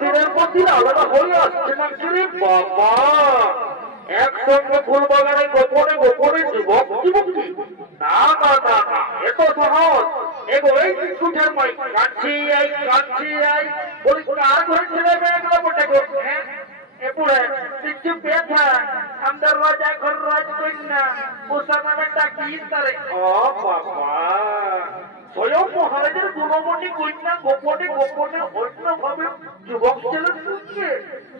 দিনের পর দিন আলাদা হয়ে আসছে না কি রে বাবা? একসঙ্গে ফুল বাগানে গোপনে গোপনে যুবক যুবতী, না না না না, এত সহজ এগোই কিছুটার মাই কাঁদছি আই বলি কার ঘরে ছেলে মেয়েগুলো বটে গো? হ্যাঁ এপুরে কিছু পেথা আমাদের রাজা ঘর রাজকন্যা উষা নামে ডাকি তারে। ও বাবা, স্বয়ং মহারাজের গুণমণি কন্যা গোপনে গোপনে অন্যভাবে যুবক ছেলে শুনছে?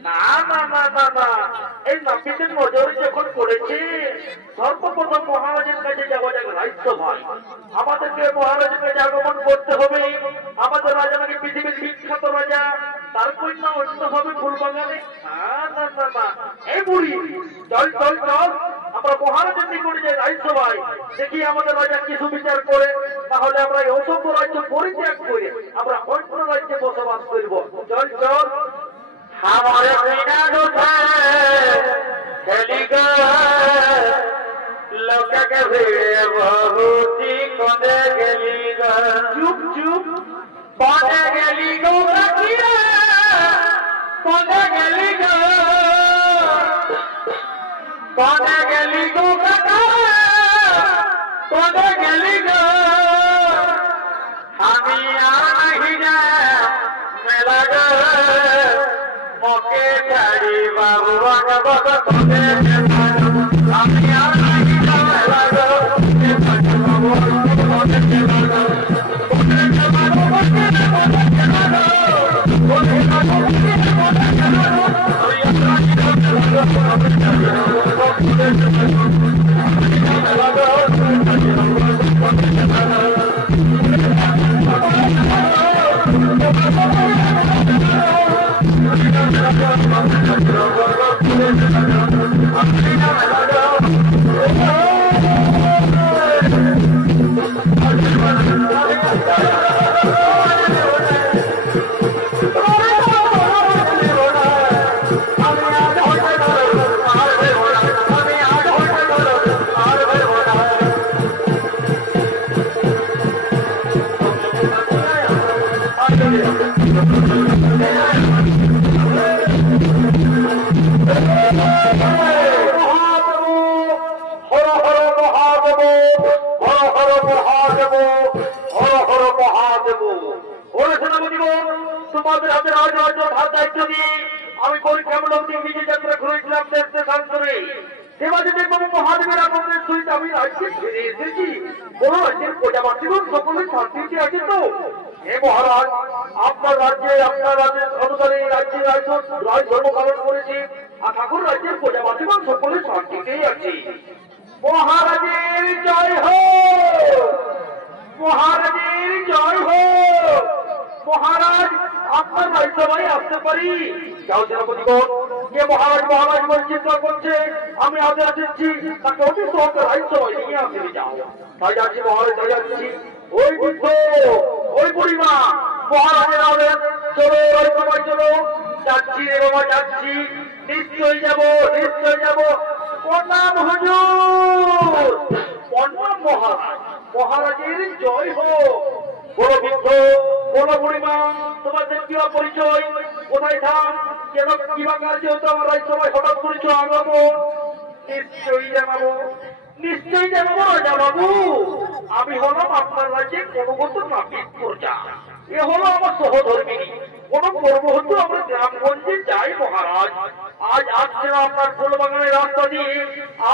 না না না না না, এই নাপিতের নজরে যখন পড়েছে সর্বপ্রথম মহারাজের কাছে যাওয়া যাক রাজ্য ভাই। আমাদেরকে মহারাজের কাছে আগমন করতে হবে। আমাদের রাজা নাকি পৃথিবীর বিখ্যাত রাজা, তার কন্যা অন্যভাবে ফুল বাগানে? না না না না, এই বুড়ি চল চল চল, আমরা মহারাজের নিকটে যাই রাজ্য ভাই, দেখি আমাদের রাজা কি সুবিচার করে। তাহলে আমরা এই অসভ্য রাজ্য পরিত্যাগ করে আমরা অন্য রাজ্যে বসবাস করব। চল চল। हमारे बिना उठे चली लोक के भीड़ बहुती कोने गली चुप चुप कोने गली गो कोने गली कोने गली गो कोने गली हमी नहीं जा मेला ओके छाड़ी बाबू আমি আর নাকি যাবে লাগো এ পাশে বাবু ওকে লাগো ওকে লাগো ওকে লাগো ওকে লাগো আমি আর নাকি যাবে আমি পরীক্ষামূলক নিজে যাত্রা ঘুরেছিলাম দেশ দেশান্তরে। দেবাদেবের বাবু মহাদেবের আগমনের সহিত আমি রাজ্যে ফিরে এসেছি। কোন রাজ্যের প্রজাবাসীগণ সকলে শান্তিতে আছে তো? হে মহারাজ, আপনার রাজ্যের অনুসারে রাজ্যের রাজ ধর্ম পালন করেছে, আর ঠাকুর রাজ্যের প্রজাবাসীগণ সকলে শান্তিতেই আছে। মহারাজের জয় হোক, মহারাজের জয় হোক। মহারাজ, আপনার রাজ্যসভায় আসতে পারি? যাও সেনাপতিগণ, যে মহারাজ বলে চিন্তা করছে আমি আদেশ দিচ্ছি তাকে অতি সহকারে রাজ্যসভায় নিয়ে আসতে যাও। তাই যাচ্ছি মহারাজ, তাই যাচ্ছি। ওই বুদ্ধ, ওই বুড়িমা, মহারাজের আদেশ, চলো রাজ্যসভায় চলো। যাচ্ছি রে বাবা, যাচ্ছি, নিশ্চয়ই যাবো, নিশ্চয়ই যাবো। প্রণাম হুজুর, প্রণাম মহারাজ, মহারাজের জয় হোক। বড় বৃদ্ধ, বড় বুড়িমা, তোমাদের কিবা পরিচয়, কোথায় থাম, কেন কিবা কার্য হতো আমার রাজ্যসভায় হঠাৎ পরিচয় আগমন? নিশ্চয়ই জানাবো, নিশ্চয়ই জানাবো রাজা বাবু। আমি হলাম আপনার রাজ্যে ক্রমগত নাপিত প্রজা। এ হলো আমার সহধর্মিনী। কোন পর্ব হতো আমরা গ্রামগঞ্জে যাই মহারাজ। আজ আসছিলাম আপনার ফুল বাগানের রাস্তা দিয়ে,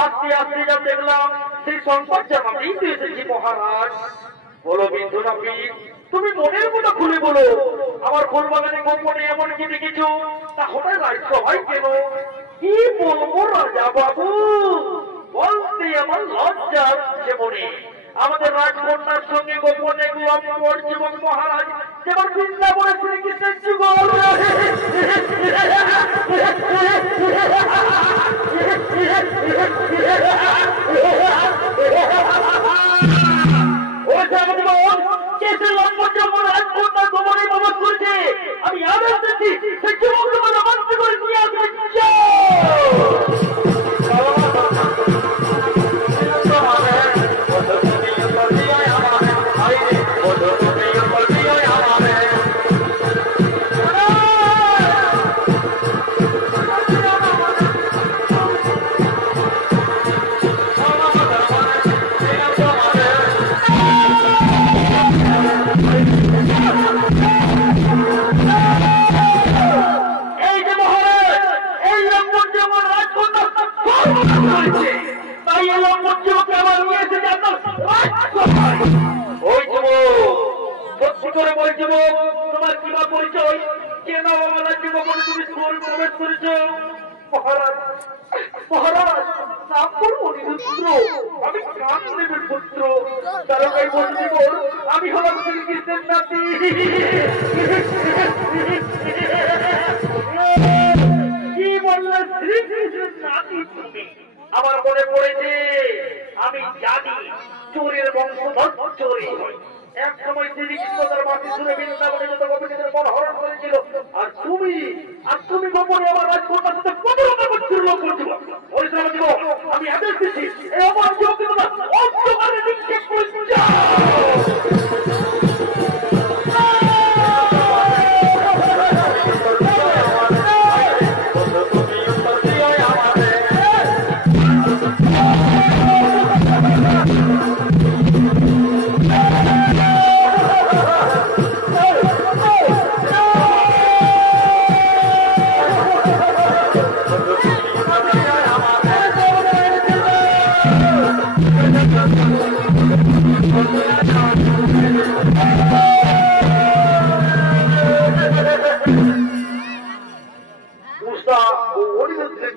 আসতে আসতে যা দেখলাম সেই সংবাদ জানাতেই তো এসেছি মহারাজ। বলো বিন্দু নাপিত, তুমি মনের মতো খুলে বলো, আমার ফুল বাগানে গোপনে এমন কি দেখেছো? তা হঠাৎ রাজ্যসভায় কেন? কি বলবো রাজা বাবু, বলতে আমার লজ্জা হচ্ছে মনে। আমাদের রাজকন্যার সঙ্গে গোপনে গোলাম করছে এবং মহারাজ যেমন বৃন্দাবনে শ্রীকৃষ্ণের যুগল আমি আদেশ দিচ্ছি সেই যুবককে বাধ্য করে নিয়ে আসবে। করেছ মহারাজ। মহারাজ নাম করো অনিরুদ্র, আমি কামদেবের পুত্র। তারকাই বলতে আমি হলাম শ্রীকৃষ্ণের নাতি। কি বললে শ্রীকৃষ্ণের নাতি তুমি? আমার মনে পড়েছে, আমি জানি চোরের বংশধর চোরই হয়। এক সময় শ্রীকৃষ্ণ তার মাটি শুনে বৃন্দাবনে যত গোপীদের মন হরণ করেছিল, আর তুমি গোপনে আমার রাজকন্যার সাথে প্রতারণা করছিল। পরিশ্রম দিব, আমি আদেশ দিচ্ছি এই আমার যোগ্যতা অন্ধকারে নিক্ষেপ করে যাও।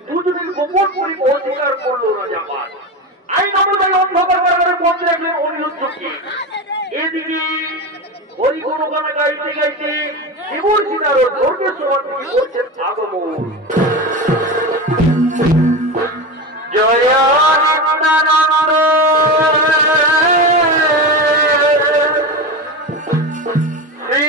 দুজনের গোপন পরিব অধিকার করলো রাজাপাল। আইন অনুযায়ী অন্ধকার বারবারে বন্ধ রাখলেন অনিরুদ্ধকে। এদিকে হরিগুণ গানা গাইতে গাইতে দেবর্ষিদার ও ধর্মেশ্বর থেকে করছেন আগমন। জয় নিত্যানন্দ শ্রী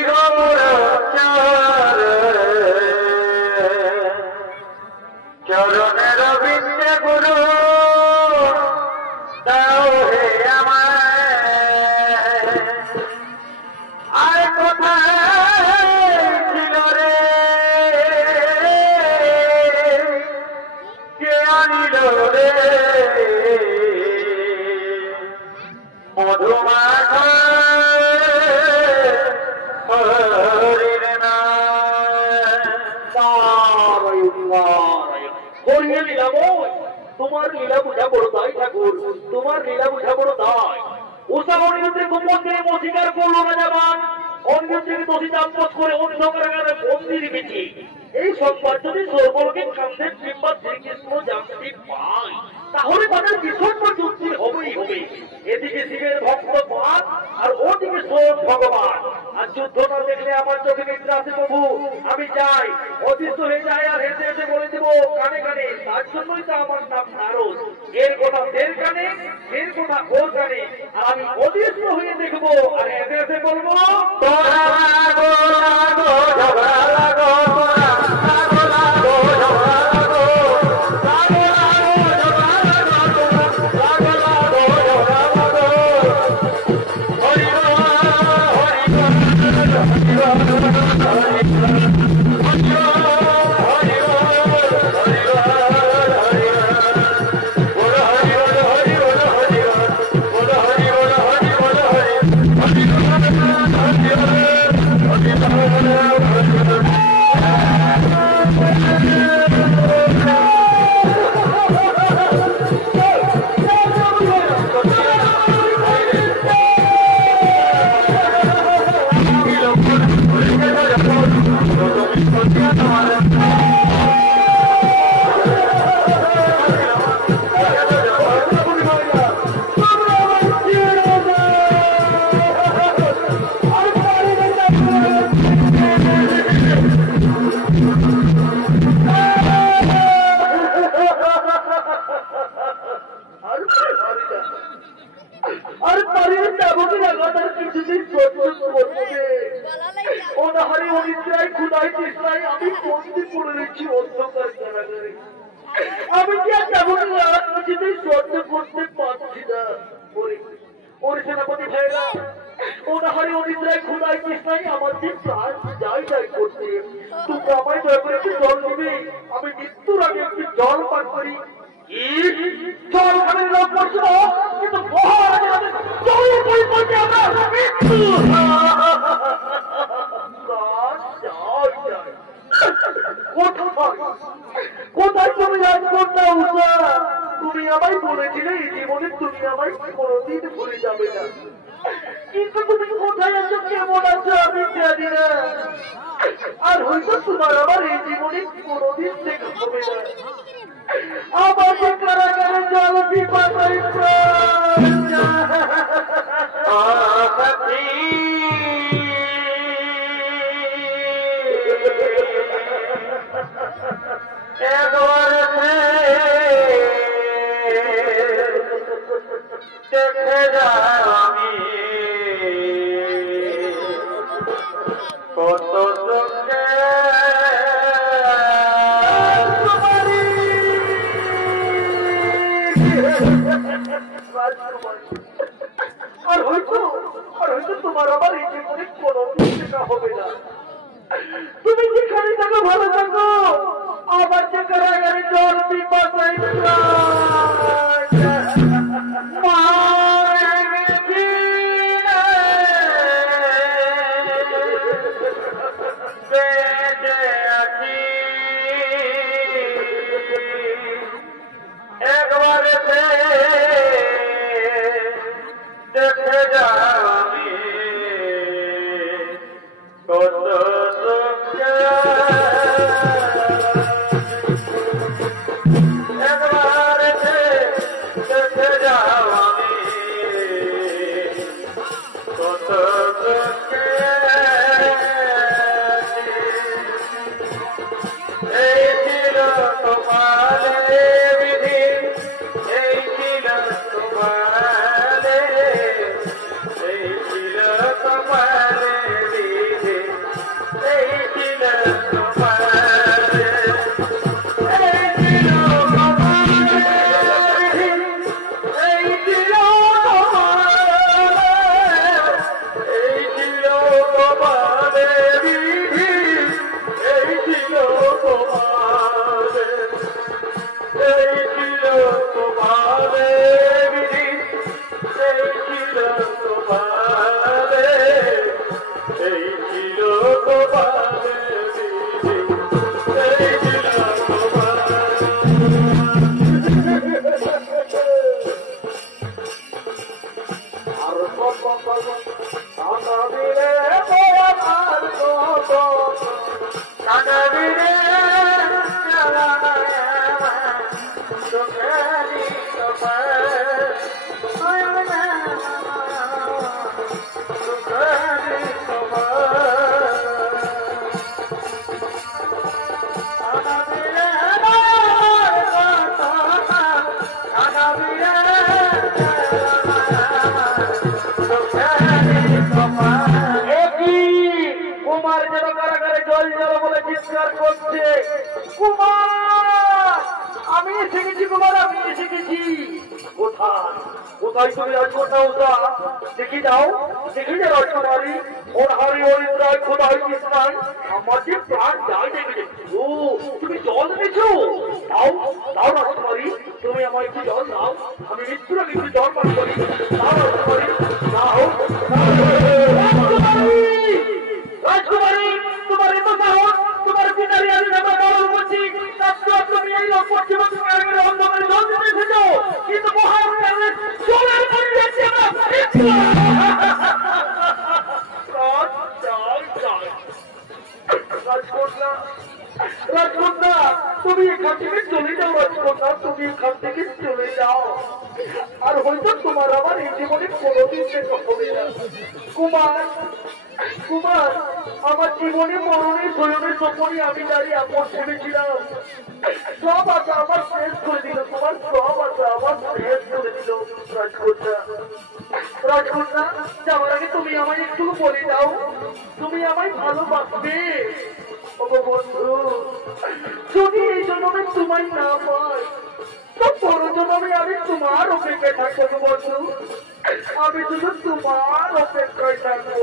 চরণের বিন্দে গুরু দাও হে আমায়। আর কোথায় ছিল রে কে আনিল রে মধুমাখ হরির নাম। তোমার লীলা বুঝা বড় দায় ঠাকুর, তোমার লীলা বুঝা বড় দায়। উষা অনিরুদ্ধের গোপন থেকে অস্বীকার করলো রাজাবান। অনিরুদ্ধকে দোষী চাপচ করে অন্ধকারাগারে বন্দি রেখেছে। এই সংবাদ যদি সর্বলোকে কামদেব কিংবা শ্রীকৃষ্ণ জানতে পায়, তাহলে তাদের বিষণ্ণ যুক্তি হবেই হবে। এদিকে শিবের ভক্তবাদ আর ওদিকে স্বয়ং ভগবান। আর যুদ্ধটা দেখলে আমার চোখে নিদ্রা আসে প্রভু। আমি যাই, অতিষ্ঠ হয়ে যায় আর হেসে হেসে বলে দেবো কানে কানে, তার জন্যই তো আমার নাম নারদ। এর কথা এর কানে, এর কথা ওর কানে। আর আমি অতিষ্ঠ হয়ে দেখবো আর হেসে হেসে বলবো আমি কি আর তেমন কিছুতেই সহ্য করতে পারছি না। ওর সেনাপতি ভাইরা ওনাহারি অনিদ্রায় ক্ষুধায় তৃষ্ণায় আমার যে প্রাণ যাই যাই করছে। তোমরা আমায় দয়া করে একটু জল দিবে, আমি মৃত্যুর আগে একটু জল পান করি। জল খানের লোক করছো কিন্তু মহারাজের জলের পরিবর্তে আমরা মৃত্যু। কোথায় তুমি রাজকন্যা উষা? তুমি আমায় বলেছিলে এই জীবনে তুমি আমায় কোনোদিন ভুলে যাবে না, কিন্তু তুমি কোথায় আছো কেমন আছো আমি জানি না। আর হয়তো তোমার আমার এই জীবনে জীবনে কোনোদিন দেখা হবে না। আমার যে কারাগারে জল পিপাসায় প্রাণ হয়তো তোমার আবার এই জীবনে কোনোদিন দেখা হবে না। তুমি যেখানে থাকো ভালো থাকো, আবার যে কারাগারে জল পিপাসায় দেখি যাও রাজকুমারী ওর হারি হরিদ্রায় খোদাই কৃষ্ণায় আমার যে প্রাণ যায় দেখে ও তুমি জল এনেছো, দাও দাও রাজকুমারী, তুমি আমার একটু জল দাও, আমি মৃত্যুর আগে একটু জল পান করি। দাও রাজকুমারী, দাও রাজকুমারী, তোমার এত সাহস, তোমার পিতারি আমি ব্যাপার বরণ করছি, তুমি এই লক্ষ্য জীবন অন্ধকারে জল দিতে এসেছো, কিন্তু মহান জলের পরিবেশে রাজকন্যা, তুমি এখান থেকে চলে যাও রাজকন্যা, তুমি এখান থেকে চলে যাও, আর হয়তো তোমার আবার এই জীবনে কোনোদিন দেখা হবে না। কুমার কুমার, আমার জীবনে মরণের শয়নের স্বপ্নে আমি দাঁড়িয়ে আপন ভেবেছিলাম, সব আশা আমার শেষ করে দিল, তোমার সব আশা আমার শেষ করে দিল। রাজকন্যা রাজকন্যা, যাওয়ার আগে তুমি আমায় একটু বলে দাও, তুমি আমায় ভালোবাসবে? বন্ধু, যদি এই জন্মে তোমায় না পাই তো পর জন্মে আমি তোমার অপেক্ষায় থাকবো বন্ধু, আমি শুধু তোমার অপেক্ষায় থাকবো।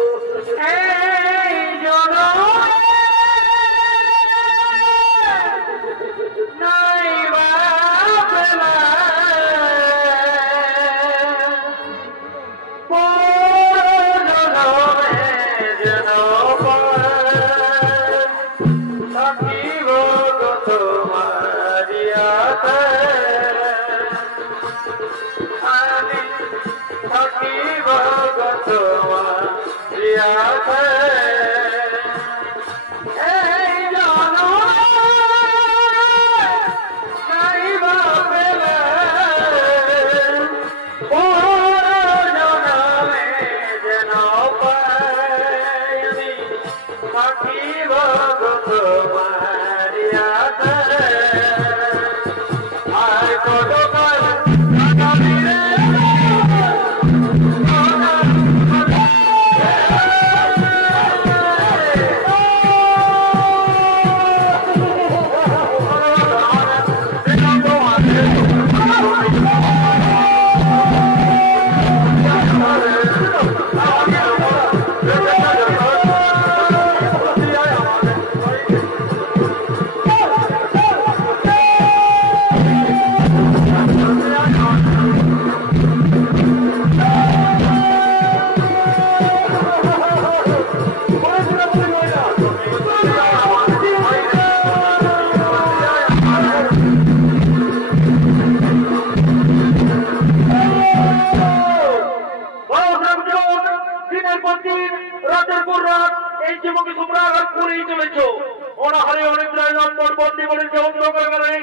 নম্বর বন্দী বলে জব্দ করে গেলে,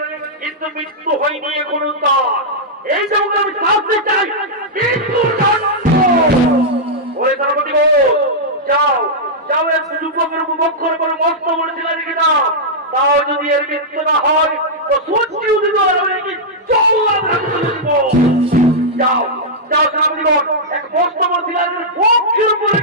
কিন্তু মৃত্যু হয়নি এখনো তার। এই জন্য আমি শাস্তি চাই, মৃত্যুদণ্ড। ওরে সেনাপতি গো, যাও যাও, এর যুবকের উপভক্ষর করে মস্ত বলে দিলা রেখে দাও। তাও যদি এর মৃত্যু না হয় তো সত্যি উদিত যাও যাও সেনাপতিগণ, এক মস্ত বলে দিলা পক্ষের উপরে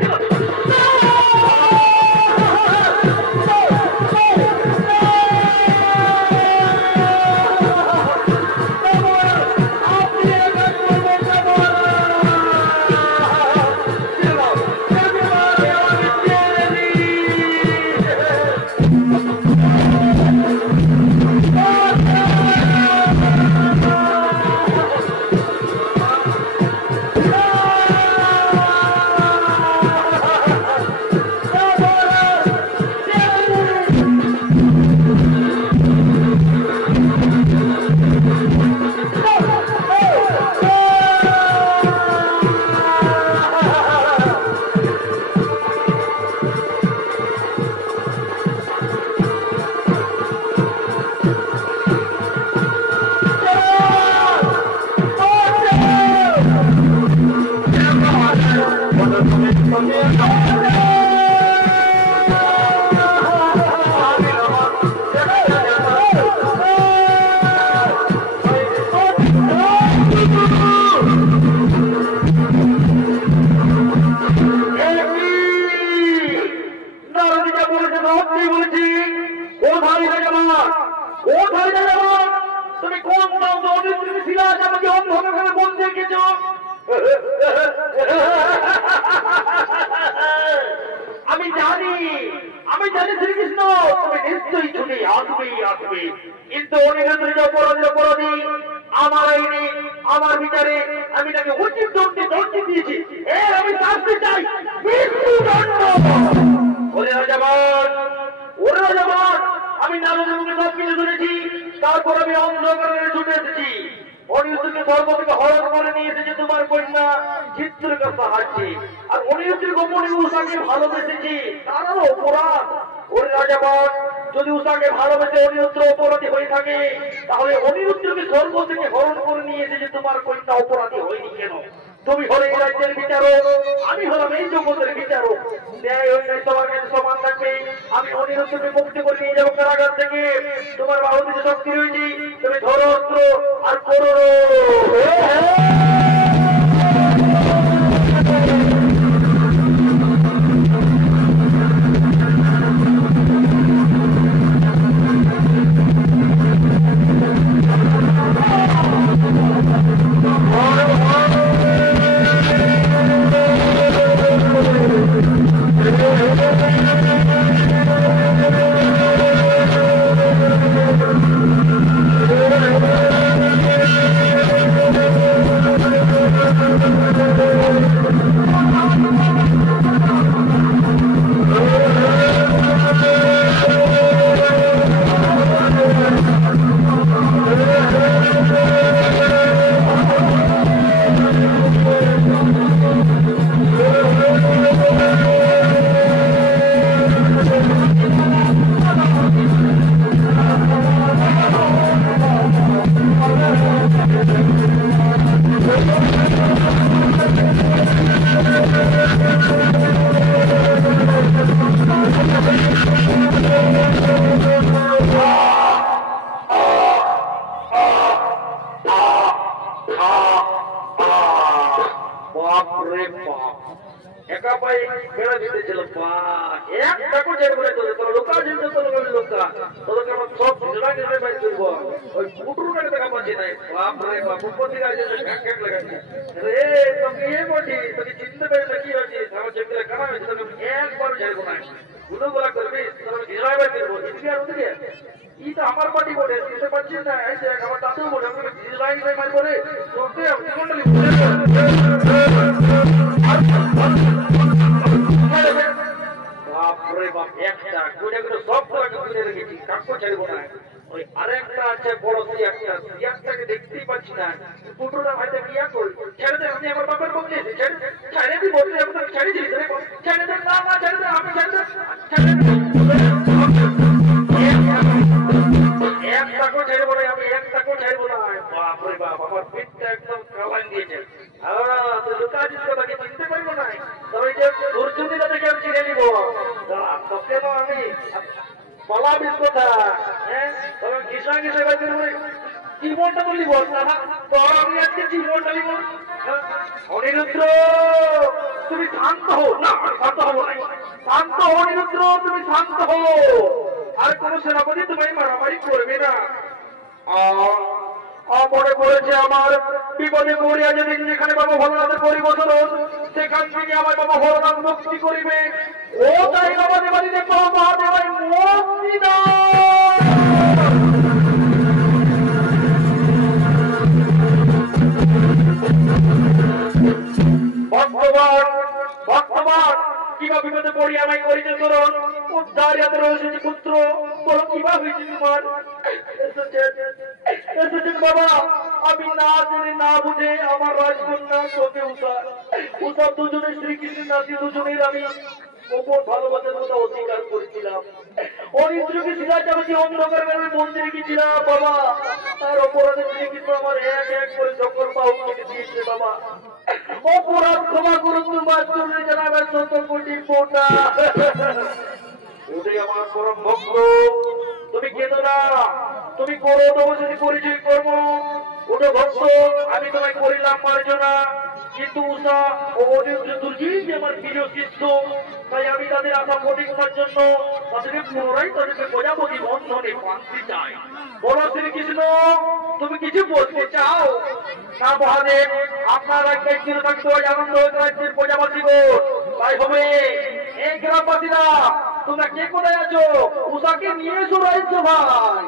আমি জানি শ্রীকৃষ্ণ তুমি নিশ্চয়ই ছুটে আসবে, কিন্তু অনিরুদ্ধের অপরাধী আমার আইনে আমার বিচারে আমি তাকে উচিত দণ্ডে দিয়েছি। এর আমি শাস্তি চাই, মৃত্যুদণ্ড। ওরে রাজাবান, আমি নারদের মুখে সব কিছু শুনেছি, তারপর আমি অন্ধকারে ছুটে এসেছি। অনিরুদ্ধকে স্বর্গ থেকে হরণ করে নিয়ে এসেছে তোমার কন্যা চিত্রকার সাহায্যে। আর অনিরুদ্ধের গোপনে উষাকে ভালোবেসেছি, তারও অপরাধ। ওরে রাজাবান, যদি উষাকে ভালোবেসে অনিরুদ্ধ অপরাধী হয়ে থাকে, তাহলে অনিরুদ্ধকে স্বর্গ থেকে হরণ করে নিয়ে এসেছে তোমার কন্যা অপরাধী হয়নি কেন? তুমি হলে এই রাজ্যের বিচারক, আমি হলাম এই জগতের বিচারক। ন্যায় অন্যায় সবার কাছে সমান থাকবে। আমি অনিরুদ্ধকে মুক্তি করে নিয়ে যাবো কারাগার থেকে। তোমার বাহুতে যে শক্তি রয়েছে, তুমি ধরো অস্ত্র আর করো। আমার পার্টি বলে বুঝতে পারছি না, আমার দাদু বলে মারবো বাপরে বাপ, একটা সব রেখেছি, কাকু ছাড়বো না। ওই আরেকটা আছে বড় সিয়াকটাকে দেখতেই পাচ্ছি না। পুটুরা ভাইতে বিয়া করি, ছেড়ে দে। আপনি আমার বাপের বলছি ছেড়ে দি বলতে ছেড়ে দিই, ছেড়ে দেন না, ছেড়ে দেন, আপনি ছেড়ে দেন, ছেড়ে দেন। একটাকেও ছাড়বো না, আমি একটাকেও ছাড়বো না। বাপরে বাপ, আমার পিঠটা একদম কালান দিয়েছে। তুই লুকাচ্ছিস কথাকে চিনতে পারবো না, তবে যে দুর্যোগীটা থেকে আমি চিনে নিবো। তোকে তো আমি বলাবিস কথা, হ্যাঁ, তবে ঘিসা ঘিসা জীবনটা তো নিব না, তোর আমি আজকে জীবনটা নিব। অনিরুদ্র, তুমি শান্ত হো। না, শান্ত হবো না। শান্ত হো অনিরুদ্র, তুমি শান্ত হো। আর কোন সেনাপতি তোমায় মারামারি করবে না। মনে পড়েছে আমার বিপদে পড়িয়া যেদিন যেখানে বাবা ভোলানাথের পরিবর্তন, সেখান থেকে আমার বাবা ভোলানাথ মুক্তি করিবে। ও তাই আমাদের বাড়িতে বাবা মহাদেবাই মুক্তি দাও। ভগবান কিবা বিপদে পড়ি আমায় করিতে চরণ, উদ্ধার এত রয়েছে পুত্র, বলো কিবা হয়েছে তোমার? এসেছেন বাবা, আমি না জেনে না বুঝে আমার রাজকন্যা তোকে উষা দুজনে শ্রীকৃষ্ণের নাতি দুজনের আমি গোপন ভালোবাসার কথা অস্বীকার করেছিলাম। অনিন্দ্রকে সিধা চাবছি অন্ধকার মন্দিরে গেছিলাম বাবা, তার অপরাধে শ্রীকৃষ্ণ আমার এক এক করে সকল বাহু কেটে দিয়েছে বাবা। অপরাধ ক্ষমা করুন, তোমার জন্য জানাবেন শত কোটি ফোঁটা। ওটাই আমার পরম ভক্ত, তুমি কেঁদো না, তুমি করো তোমার সাথে পরিচয় কর্ম। ওটা ভক্ত, আমি তোমায় করিলাম মার্জনা, কিন্তু উষা ও অনিরুদ্ধ দুর্জয়ী যে আমার প্রিয় শিষ্য, তাই আমি তাদের আশা প্রতীক করার জন্য তাদেরকে পুনরায় তাদেরকে প্রজাপতি বন্ধনে বাঁধতে চাই। বলো শ্রীকৃষ্ণ, তুমি কিছু বলতে চাও? না মহাদেব, আপনার রাজ্যে চির থাকতে হয় আনন্দ রাজ্যের প্রজাপতিগণ, তাই হবে। এই গ্রামবাসীরা, তোমরা কে কোথায় আছো? উষাকে নিয়ে এসো রাজ্য ভাই।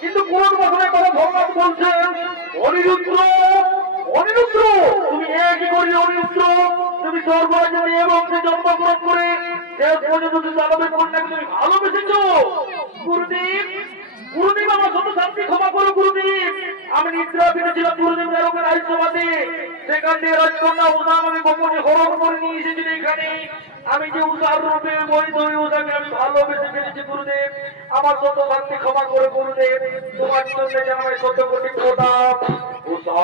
কিন্তু কোন বছরের কথা ভগবান বলছেন, অনিরুদ্র অনিরুদ্র তুমি একই করি অনিরুদ্র, তুমি সর্বরাজ্যে নিয়ে বংশে জন্মগ্রহণ করে শেষ পর্যন্ত তুমি দানবের কন্যাকে তুমি ভালোবেসেছ। গুরুদেব গুরুদেব আমার শত শান্তি ক্ষমা করো গুরুদেব, আমি নিদ্রা ফিরেছিলাম গুরুদেব নারকের আইসবাদে, সেখান থেকে রাজকন্যা উষা আমাকে গোপনে হরণ করে নিয়ে এসেছিল এখানে। আমি যে উষার রূপে বৈধ উষাকে আমি ভালোবেসে ফেলেছি গুরুদেব, আমার শত শান্তি ক্ষমা করে গুরুদেব, তোমার জন্য জানাই শত কোটি প্রণাম। উষা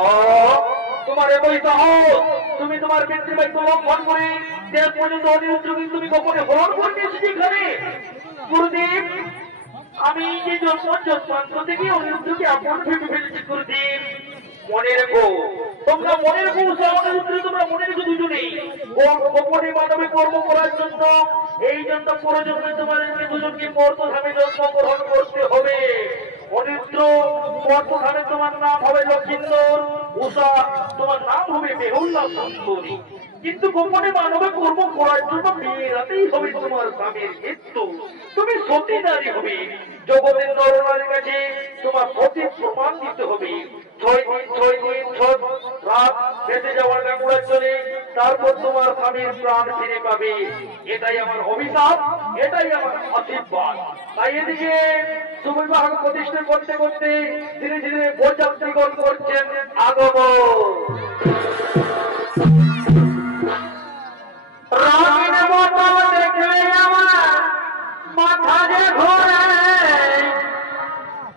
তোমার এতই সাহস, তুমি তোমার পিতৃবাক্য লঙ্ঘন করে শেষ পর্যন্ত অনিরুদ্ধকে তুমি গোপনে হরণ করে নিয়ে এসেছি এখানে। গুরুদেব আমি যে জন্মান্ত থেকে অনিরুদ্ধকে আপন ভেবে ফেলেছি গুরুদেব, মনে রেখো তোমরা, মনে রেখো অনিরুদ্ধ তোমরা মনে রেখো দুজনেই গোপনে মানবে কর্ম করার জন্য, এই জন্য প্রয়োজনে তোমাদেরকে দুজনকে মর্ত ধামে জন্মগ্রহণ করতে হবে। বর্তমানে তোমার নাম হবে লক্ষিন্দর, উষা তোমার নাম হবে বেহুল্লা সুন্দরী। কিন্তু গোপনে মানবে কর্ম করার জন্য মেয়েরাতেই হবে তোমার স্বামীর মৃত্যু। তুমি সতী নারী হবে, জগতের নরনারীর কাছে তোমার সতীর প্রমাণ দিতে হবে। 6 দিন 6 রাত বেঁচে যাওয়ার গাঙ্গুড়ার চলে, তারপর তোমার স্বামীর প্রাণ ফিরে পাবে। এটাই আমার অভিশাপ, এটাই আমার আশীর্বাদ। তাই এদিকে সুবিবাহ প্রতিষ্ঠা করতে করতে ধীরে ধীরে বরযাত্রীগণ করছেন আগমন। রঙিন বোতল দেখলে আমার মাথা যে ঘোরে,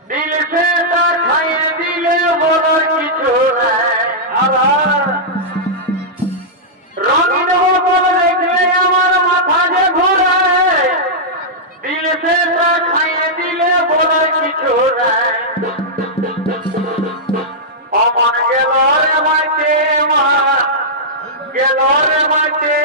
দিল সে তা খাইয়ে দিলে বলার কিছু নাই। আবার রঙিন বোতল দেখলে আমার মাথা যে ঘোরে, দিল সে তা খাইয়ে দিলে বলার কিছু নাই। অমন গেল রে মাইতে মা, গেল রে মাইতে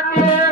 DJ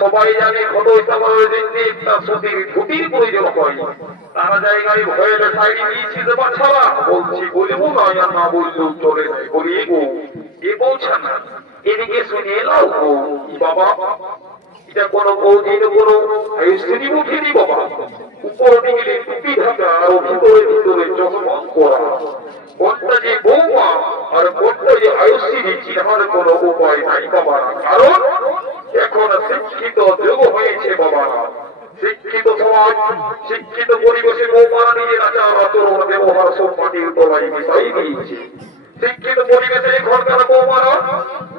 সবাই জানে কত সতীর ধুতির প্রয়োজন হয়, তারা জায়গায় ভয়ের সাইডে নিয়েছিল বাচ্চারা বলছি বলবো না না বললেও চলে যায় বলি এগো এ বলছে না এদিকে শুনে এলাও গো বাবা এটা কোনো বৌদির কোনো স্ত্রী উঠেনি বাবা উপর দিকে টুপি ঢাকা আর ভিতরে ভিতরে চকমক করা কোনটা যে বৌমা আর কোনটা যে আয়ুষ্যী চিনার কোনো উপায় নাই বাবা, কারণ এখন শিক্ষিত যুগ হয়েছে বাবা, শিক্ষিত সমাজ শিক্ষিত পরিবেশে বৌমারা নিজের আচার আচরণ ব্যবহার সব মাটির তলায় মিশাই দিয়েছে। শিক্ষিত পরিবেশে এখনকার বৌমারা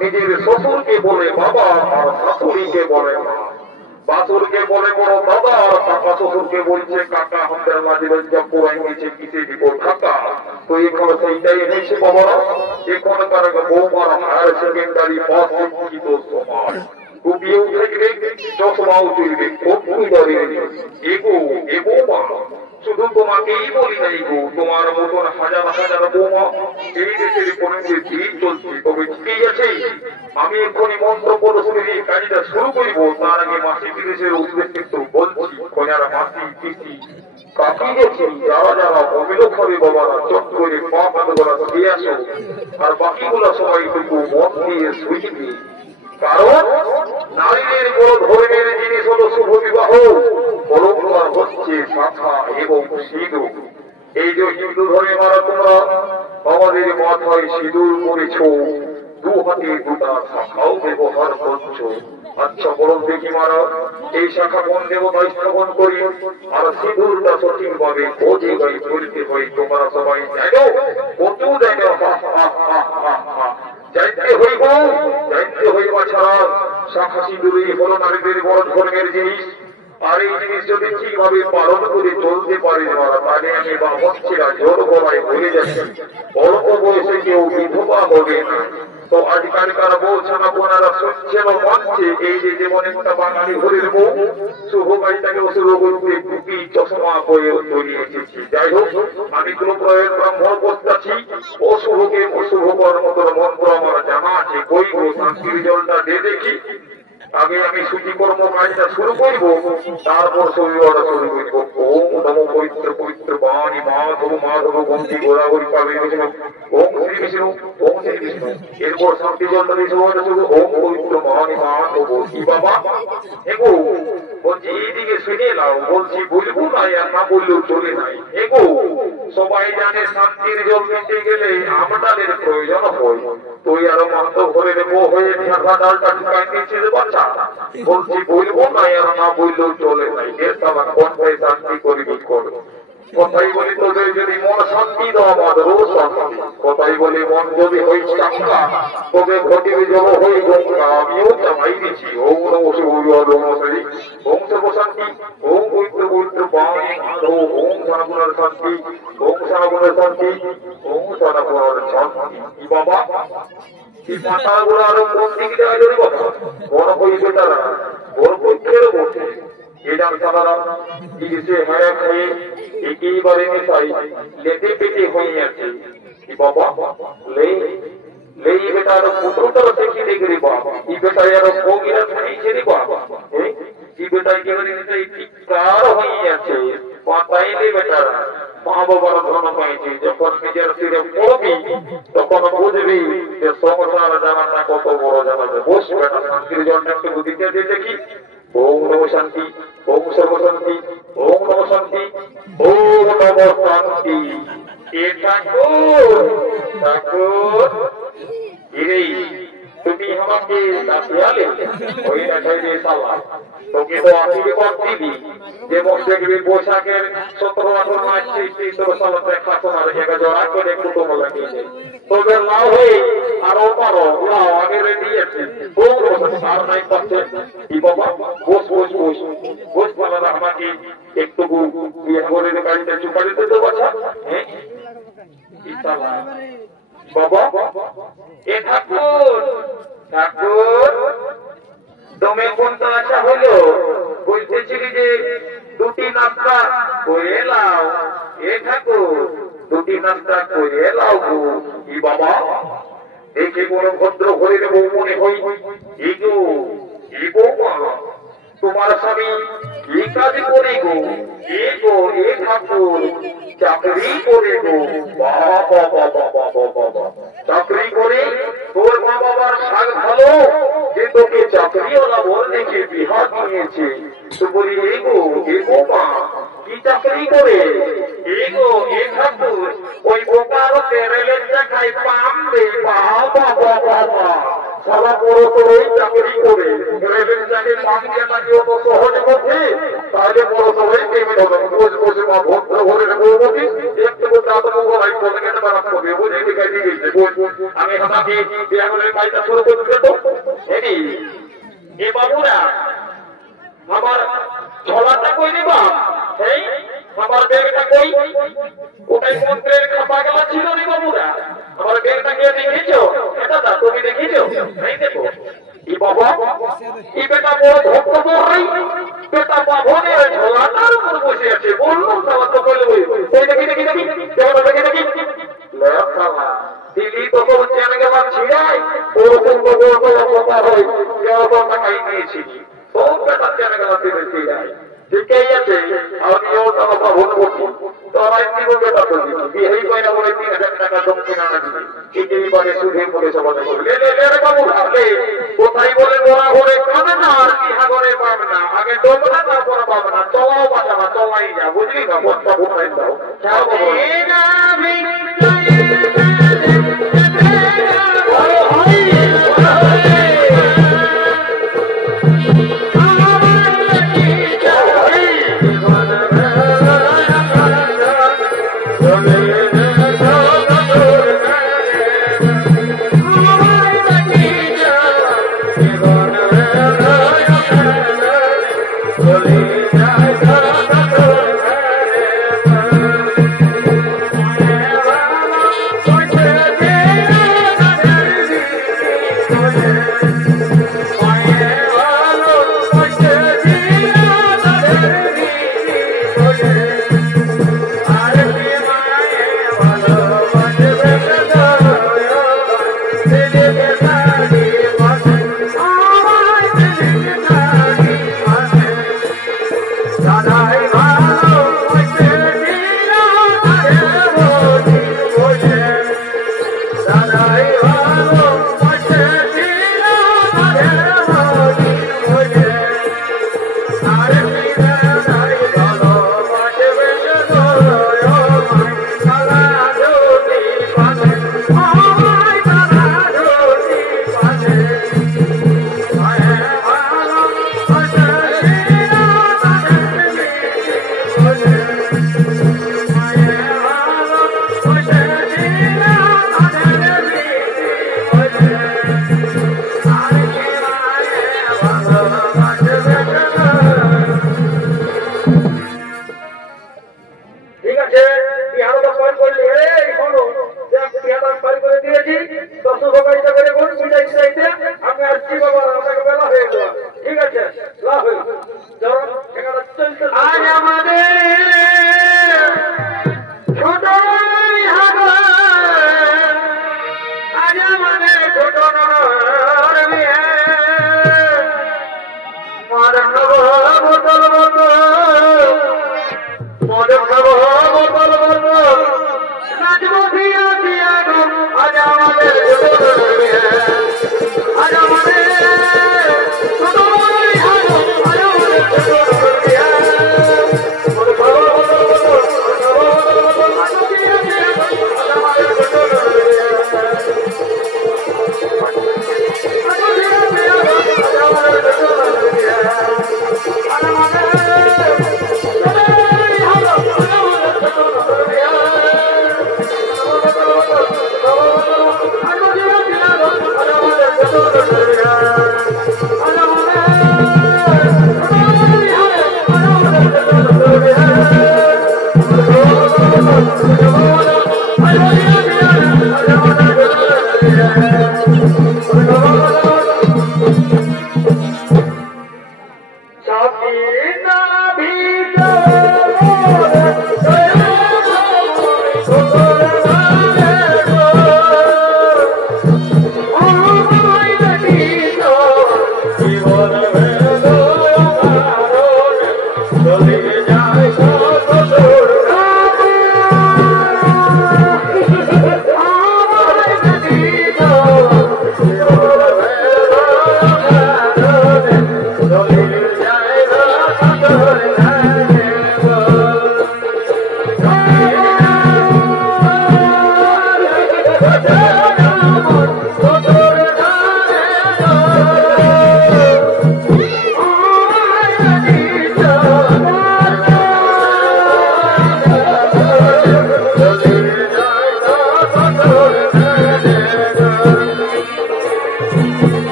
নিজের শ্বশুরকে বলে বাবা আর শাশুড়িকে বলে মা, বাসুরকে বলে বড় দাদা আর কাকা শ্বশুরকে বলছে কাকা, আমাদের মাঝে পোড়াই গেছে কিসে দিব কাকা। তো এখন সেইটাই হয়েছে বাবারা, এখনকার বৌমারা হায়ার সেকেন্ডারি পাস শিক্ষিত সমাজ, টুপিও থাকবে চশমাও চলবে কপুই দাঁড়িয়ে এগো এ বৌমা শুধু তোমাকেই বলি নাই গো, তোমার মতন হাজার হাজার বৌমা এই দেশের পরিবেশ দিন চলছে। তবে ঠিকই আছে, আমি এক্ষুনি মন্ত্র পরিস্থিতি দিয়ে কাজটা শুরু করিব, তার আগে মাসি বিদেশের উদ্দেশ্যে একটু বলছি। কন্যারা মাসি পিসি কাকি গেছি যারা যারা অমিলোক হবে বাবারা চট করে পা পাতগুলা খেয়ে আসো, আর বাকিগুলা সবাই একটু মন দিয়ে শুইবি, কারণ নারীর আমাদের বড় ধরনের জিনিস হলো শুভ বিবাহ, অলঙ্কার হচ্ছে শাখা এবং সিঁদুর। এই যে হিন্দু ধর্মে মারা তোমরা আমাদের মাথায় সিঁদুর করেছ, দু হাতে দুটা শাখাও ব্যবহার করছো। আচ্ছা বড় দেখি মারা, এই শাখা কোন দেবতায় স্থাপন করি আর সিঁদুরটা সঠিক ভাবে ও জায়গায় করতে হয় তোমরা সবাই জানো? কত জানো? জানতে হইব, জানতে হইব। ছাড়া শাখা সিঁদুরই হলো নারীদের বড় ধর্মের জিনিস। আর এই জিনিস যদি ঠিকভাবে পালন করে চলতে পারে মারা, তাহলে আমি বা হচ্ছিরা জোর গলায় বলে যাচ্ছি অল্প বয়সে কেউ বিধবা হবে না। তো আজকালকার বউ ছানা বোনারা শুনছে বা মানছে, এই যে যেমন একটা বাঙালি ঘরের বউ শুভ গাড়িটাকে শুভ করতে টুপি চশমা পরে তৈরিয়ে এসেছি। যাই হোক, আমি প্রয়োগ ব্রাহ্মণ বসতেছি, অশুভকে অশুভ করার মতো মন্ত্র আমার জানা আছে। কই গো শান্তির জলটা দিয়ে দেখি। আগে আমি শুচি কর্ম কাজটা শুরু করব, তারপর শরীরটা শুরু করব। ওম নমো পবিত্র পবিত্র বাণী মাধব মাধব গন্তি গোদাবরী পাবে বিষ্ণু, ওম শ্রী বিষ্ণু, ওম শ্রী বিষ্ণু। এরপর শান্তি জলটা দিয়ে শুরু, ওম পবিত্র বাণী মাধব। কি বাবা এগো বলছি, এইদিকে শুনে নাও, বলছি বলবো না আর না বললেও চলে নাই। এগো সবাই জানে শান্তির জল দিতে গেলে আমডালের প্রয়োজন হয়। তুই আরো মাহাতো ঘরের বউ হয়ে ঢাকা ডালটা ঢুকাই দিয়েছিস বাচ্চা। বলছি বলবো না আর না বললেও চলে নাই। এর সামান কোনটাই শান্তি করবি কর। কথাই বলি তোদের যদি মন শান্তি দাও আমাদেরও শান্তি। কথাই বলি মন যদি হই চাঙ্গা তবে ঘটিবে জল হই গঙ্গা। আমিও চামাই দিচ্ছি। ওম নমঃ শিবায় ওম শ্রী ওম সর্বশান্তি ওম পবিত্র পবিত্র বাণী মাধব। ওম সানাগুণের শান্তি, ওম সানাগুণের শান্তি, ওম সানাগুণের শান্তি। কি বাবা এই মাথাগুলো আরো কোন দিকে দেওয়া যাবে কথা? বড় হইবে তারা বড় পক্ষেরও বসে এটার সাধারা জিনিসে হ্যাঁ খেয়ে একেবারে মেশাই লেটে পেটে হয়ে আছে। কি বাবা লে লেই বেটার পুত্রটার দেখি দেখে রে বাবা, এই বেটায় আরো ভোগীরা খাইছে রে বাবা। এই বেটা একেবারে মেশাই টিকার হয়ে আছে। পাতাইলে বেটারা মা বাবার ধন পাইছে। যখন নিজের শিরে পড়বি তখন বুঝবি যে সংসার জানাটা কত বড় জানা। বসবে না শান্তির জন্য একটু বুঝিতে দিয়ে দেখি। ওম নম শান্তি, ওম সর্বশান্তি, ওম নম শান্তি, ওম নম শান্তি। এ ঠাকুর ঠাকুর এই তুমি আমাকে ডাকিয়ালে ওই দেখাই দিয়ে সালাম। তোকে তো আসিবি করতিবি যেমন দেখবি পোশাকের 17-18 মাস 30 সালে দেখা তোমার জায়গা জড়া করে কুটুম লাগিয়েছে। তবে লাভ হয়ে আরো পারো লাও আমি রেডি আছি। বউ আর নাই পাচ্ছে। কি বাবা বস বস বস বস বলা না আমাকে একটু বিয়ে করে গাড়িতে চুপা দিতে তো বাচ্চা। হ্যাঁ বাবা এ ঠাকুর ঠাকুর তুমি কোনটা আশা হইলো বলতেছিলি যে দুটি নাস্তা করে এলাও। এ ঠাকুর দুটি নাস্তা করে এলাও গো। কি বাবা দেখে কোনো ভদ্র ঘরের বউ মনে হই। এই গো এই বৌমা তোমার স্বামী এই কাজ করে গো। এ গো এ ঠাকুর চাকরি করে গো। বাবা বাবা বাবা বাবা চাকরি করে তোর মা বাবার ভাগ ভালো যে তোকে চাকরিওয়ালা বল দেখে বিহা দিয়েছে। তো বলি এগো এগো মা কি চাকরি করে? এগো এ ঠাকুর ওই বোকারও রেলের চাকায় পাম দে। বাবা বাবা বাবা সারা বড় তো ওই চাকরি করে রেলের চাকরি পাম দিয়ে নাকি অত সহজে করছে। তাহলে বড় সবাই পেমেন্ট হবে। বসে বসে মা ভদ্র ঘরের বৌমতি একটু ভাই চলে গেলে বারাত করবে বুঝে দেখাই দিয়ে গেছে। আমি আমাকে বিয়াগুলোর কাজটা শুরু করতে তো এ বাবুরা আমার ঝোলাটা কই দিবা? এই আমার ব্যাগটা কই? ওটাই মন্ত্রের খাপা গেলা ছিল রে বাবুরা। আমার ব্যাগটা কে দেখেছো? এটা দা তুমি দেখেছো? এই দেখো এই বাবা এই বেটা বড় ভক্ত বড়ই বেটা বাভনের ঝোলাটার উপর বসে আছে। বললাম তারা তো কইলে ওই দেখি দেখি দেখি দেখি দেখি দিল্লি তো তোর চেন গেলাম ছিড়াই ওরকম কথা হয় কেউ তো টাকাই নিয়েছি। তোর বেটা চেন গেলাম দিলে ছিড়াই ঠিকই আছে। আমিও তারা ভোট করছি তোরাই দিব বেটা তো দিবি বিহেই কয়না বলে 3000 টাকা দক্ষিণ আনা দিবি। এই বারে সুধে পড়ে সবাই বলে লে লে রে বাবু লে কোথায় বলে বড়া ঘরে কানে না আর কি আপনটা বোনাই দাও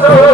Oh